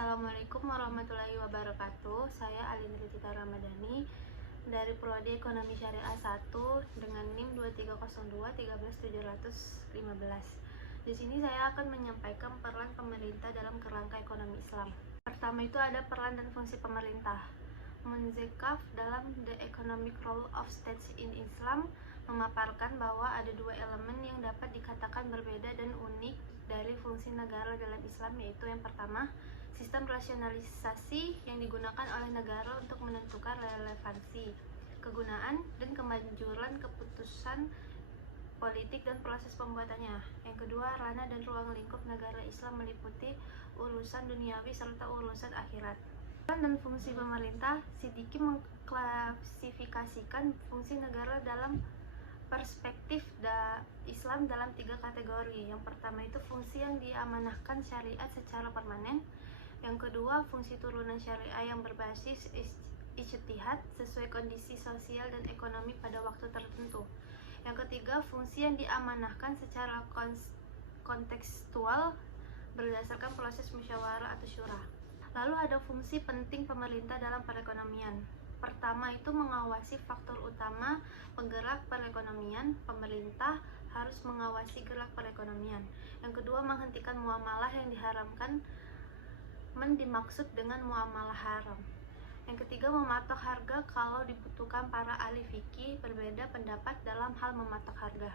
Assalamualaikum warahmatullahi wabarakatuh. Saya Alin Ritika Ramadhani dari Prodi Ekonomi Syariah 1 dengan NIM 2302 13715. Di sini saya akan menyampaikan peran pemerintah dalam kerangka ekonomi Islam. Pertama itu ada peran dan fungsi pemerintah. Munzekaf dalam The Economic Role of States in Islam memaparkan bahwa ada dua elemen yang dapat dikatakan berbeda dan unik dari fungsi negara dalam Islam, yaitu yang pertama, sistem rasionalisasi yang digunakan oleh negara untuk menentukan relevansi, kegunaan, dan kemanjuran keputusan politik dan proses pembuatannya. Yang kedua, ranah dan ruang lingkup negara Islam meliputi urusan duniawi serta urusan akhirat. Peran dan fungsi pemerintah, Siddiqi mengklasifikasikan fungsi negara dalam perspektif Islam dalam 3 kategori. Yang pertama itu fungsi yang diamanahkan syariat secara permanen. Yang kedua, fungsi turunan syariah yang berbasis ijtihad sesuai kondisi sosial dan ekonomi pada waktu tertentu. Yang ketiga, fungsi yang diamanahkan secara kontekstual berdasarkan proses musyawarah atau syura. Lalu ada fungsi penting pemerintah dalam perekonomian. Pertama itu mengawasi faktor utama penggerak perekonomian. Pemerintah harus mengawasi gerak perekonomian. Yang kedua, menghentikan muamalah yang diharamkan dimaksud dengan muamalah haram. Yang ketiga, mematok harga kalau dibutuhkan. Para ahli fikih berbeda pendapat dalam hal mematok harga.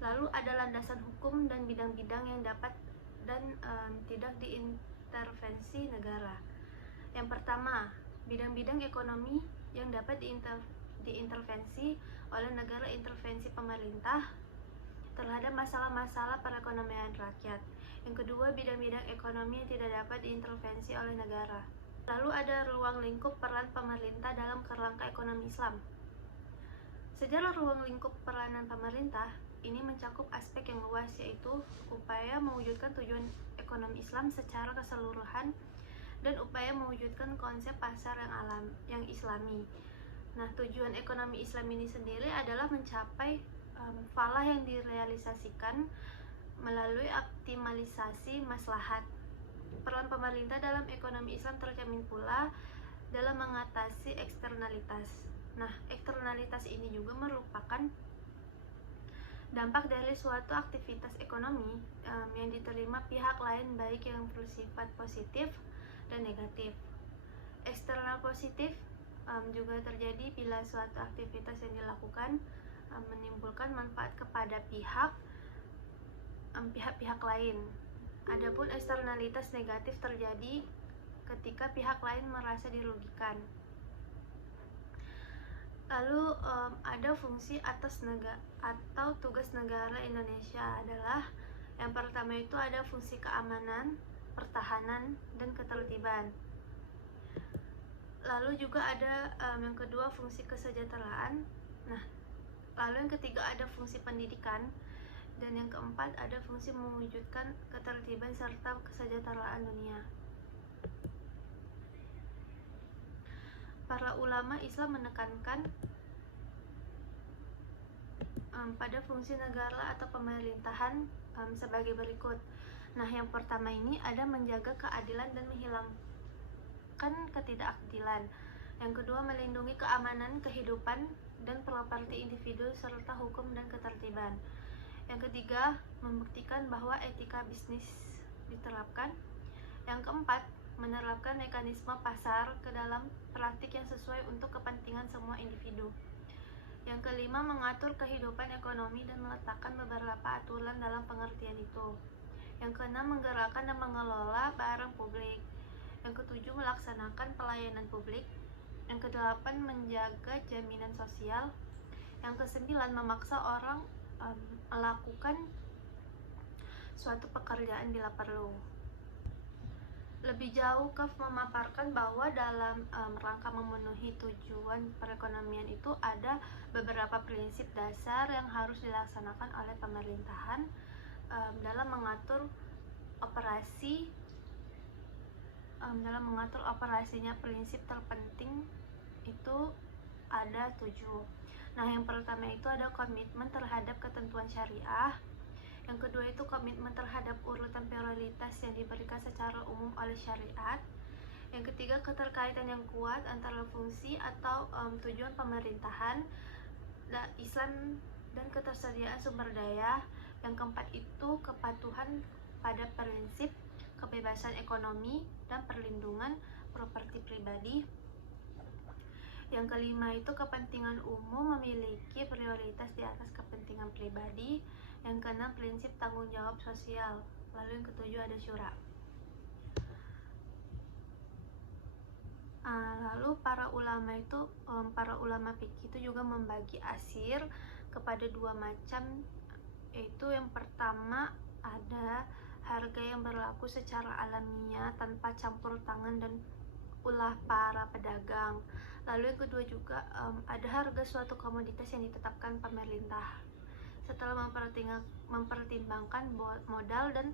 Lalu ada landasan hukum dan bidang-bidang yang dapat dan tidak diintervensi negara. Yang pertama, bidang-bidang ekonomi yang dapat diintervensi oleh negara. Intervensi pemerintah terhadap masalah-masalah perekonomian rakyat. Yang kedua, bidang-bidang ekonomi yang tidak dapat diintervensi oleh negara. Lalu ada ruang lingkup peran pemerintah dalam kerangka ekonomi Islam. Sejarah ruang lingkup peranan pemerintah ini mencakup aspek yang luas, yaitu upaya mewujudkan tujuan ekonomi Islam secara keseluruhan dan upaya mewujudkan konsep pasar yang islami. Nah, tujuan ekonomi Islam ini sendiri adalah mencapai falah yang direalisasikan melalui optimalisasi maslahat. Peran pemerintah dalam ekonomi Islam tercermin pula dalam mengatasi eksternalitas. Nah, eksternalitas ini juga merupakan dampak dari suatu aktivitas ekonomi yang diterima pihak lain, baik yang bersifat positif dan negatif. Eksternal positif juga terjadi bila suatu aktivitas yang dilakukan menimbulkan manfaat kepada pihak-pihak lain. Adapun eksternalitas negatif terjadi ketika pihak lain merasa dirugikan. Lalu ada fungsi atau tugas negara Indonesia adalah yang pertama itu ada fungsi keamanan, pertahanan, dan ketertiban. Lalu juga ada yang kedua fungsi kesejahteraan. Nah, lalu yang ketiga ada fungsi pendidikan, dan yang keempat ada fungsi mewujudkan ketertiban serta kesejahteraan dunia. Para ulama Islam menekankan pada fungsi negara atau pemerintahan sebagai berikut. Nah, yang pertama ini ada menjaga keadilan dan menghilangkan ketidakadilan. Yang kedua, melindungi keamanan, kehidupan, dan properti individu serta hukum dan ketertiban. Yang ketiga, membuktikan bahwa etika bisnis diterapkan. Yang keempat, menerapkan mekanisme pasar ke dalam praktik yang sesuai untuk kepentingan semua individu. Yang kelima, mengatur kehidupan ekonomi dan meletakkan beberapa aturan dalam pengertian itu. Yang keenam, menggerakkan dan mengelola barang publik. Yang ketujuh, melaksanakan pelayanan publik. Yang kedelapan, menjaga jaminan sosial. Yang kesembilan, memaksa orang melakukan suatu pekerjaan bila perlu. Lebih jauh, Kaf memaparkan bahwa dalam rangka memenuhi tujuan perekonomian itu ada beberapa prinsip dasar yang harus dilaksanakan oleh pemerintahan dalam mengatur operasinya. Prinsip terpenting itu ada 7. Nah, yang pertama itu ada komitmen terhadap ketentuan syariah. Yang kedua itu komitmen terhadap urutan prioritas yang diberikan secara umum oleh syariat. Yang ketiga, keterkaitan yang kuat antara fungsi atau tujuan pemerintahan Islam dan ketersediaan sumber daya. Yang keempat itu kepatuhan pada prinsip kebebasan ekonomi dan perlindungan properti pribadi. Yang kelima itu kepentingan umum memiliki prioritas di atas kepentingan pribadi. Yang keenam, prinsip tanggung jawab sosial. Lalu yang ketujuh ada syura. Lalu para ulama fikih itu juga membagi asir kepada dua macam, yaitu yang pertama ada harga yang berlaku secara alamiah tanpa campur tangan dan ulah para pedagang. Lalu yang kedua juga ada harga suatu komoditas yang ditetapkan pemerintah setelah mempertimbangkan modal dan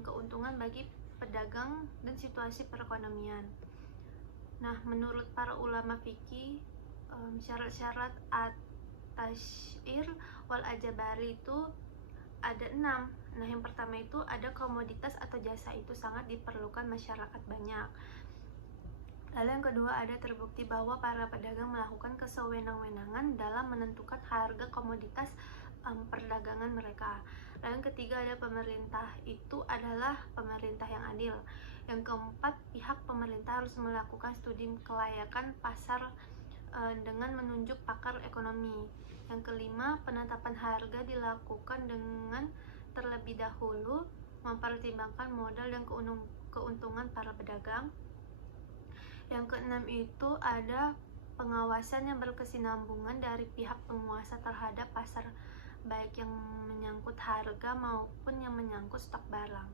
keuntungan bagi pedagang dan situasi perekonomian. Nah, menurut para ulama fikih, syarat-syarat at-tash'ir wal ajabari itu ada 6. Nah, yang pertama itu ada komoditas atau jasa itu sangat diperlukan masyarakat banyak. Lalu yang kedua ada terbukti bahwa para pedagang melakukan kesewenang-wenangan dalam menentukan harga komoditas perdagangan mereka. Lalu yang ketiga ada pemerintah itu adalah pemerintah yang adil. Yang keempat, pihak pemerintah harus melakukan studi kelayakan pasar dengan menunjuk pakar ekonomi. Yang kelima, penetapan harga dilakukan dengan terlebih dahulu mempertimbangkan modal dan keuntungan para pedagang. Yang keenam itu ada pengawasan yang berkesinambungan dari pihak penguasa terhadap pasar, baik yang menyangkut harga maupun yang menyangkut stok barang.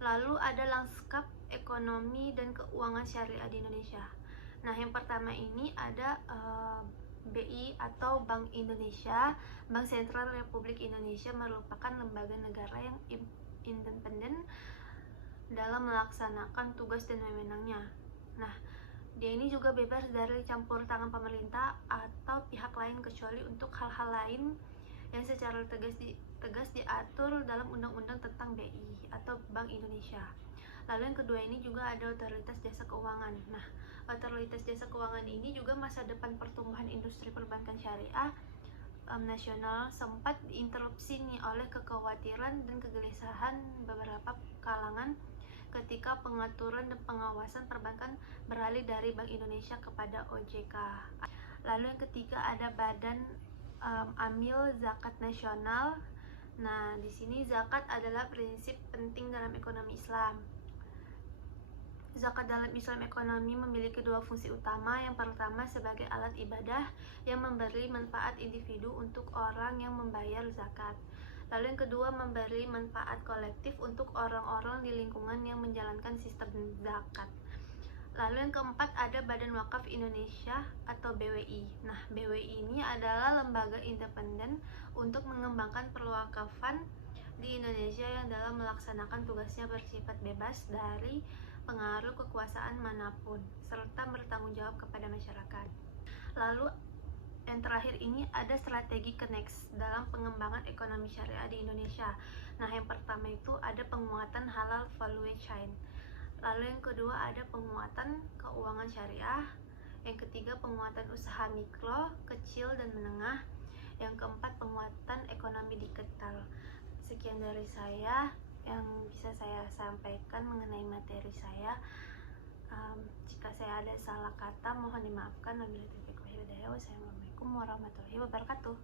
Lalu ada lanskap ekonomi dan keuangan syariah di Indonesia. Nah, yang pertama ini ada BI atau Bank Indonesia. Bank Sentral Republik Indonesia merupakan lembaga negara yang independen dalam melaksanakan tugas dan wewenangnya. Nah, dia ini juga bebas dari campur tangan pemerintah atau pihak lain kecuali untuk hal-hal lain yang secara tegas diatur dalam Undang-Undang tentang BI atau Bank Indonesia. Lalu yang kedua ini juga ada Otoritas Jasa Keuangan. Nah, Otoritas Jasa Keuangan ini juga masa depan pertumbuhan industri perbankan syariah nasional sempat diinterupsi nih oleh kekhawatiran dan kegelisahan beberapa kalangan ketika pengaturan dan pengawasan perbankan beralih dari Bank Indonesia kepada OJK. Lalu yang ketiga ada Badan Amil Zakat Nasional. Nah, di sini zakat adalah prinsip penting dalam ekonomi Islam. Zakat dalam Islam ekonomi memiliki dua fungsi utama. Yang pertama sebagai alat ibadah yang memberi manfaat individu untuk orang yang membayar zakat. Lalu yang kedua memberi manfaat kolektif untuk orang-orang di lingkungan yang menjalankan sistem zakat. Lalu yang keempat ada Badan Wakaf Indonesia atau BWI. Nah, BWI ini adalah lembaga independen untuk mengembangkan perwakafan di Indonesia yang dalam melaksanakan tugasnya bersifat bebas dari pengaruh kekuasaan manapun serta bertanggung jawab kepada masyarakat. Lalu yang terakhir ini ada strategi Kenex dalam pengembangan ekonomi syariah di Indonesia. Nah, yang pertama itu ada penguatan halal value chain. Lalu yang kedua ada penguatan keuangan syariah. Yang ketiga penguatan usaha mikro, kecil dan menengah. Yang keempat penguatan ekonomi digital. Sekian dari saya yang bisa saya sampaikan mengenai materi saya. Jika saya ada salah kata mohon dimaafkan. Wassalamualaikum warahmatullahi wabarakatuh.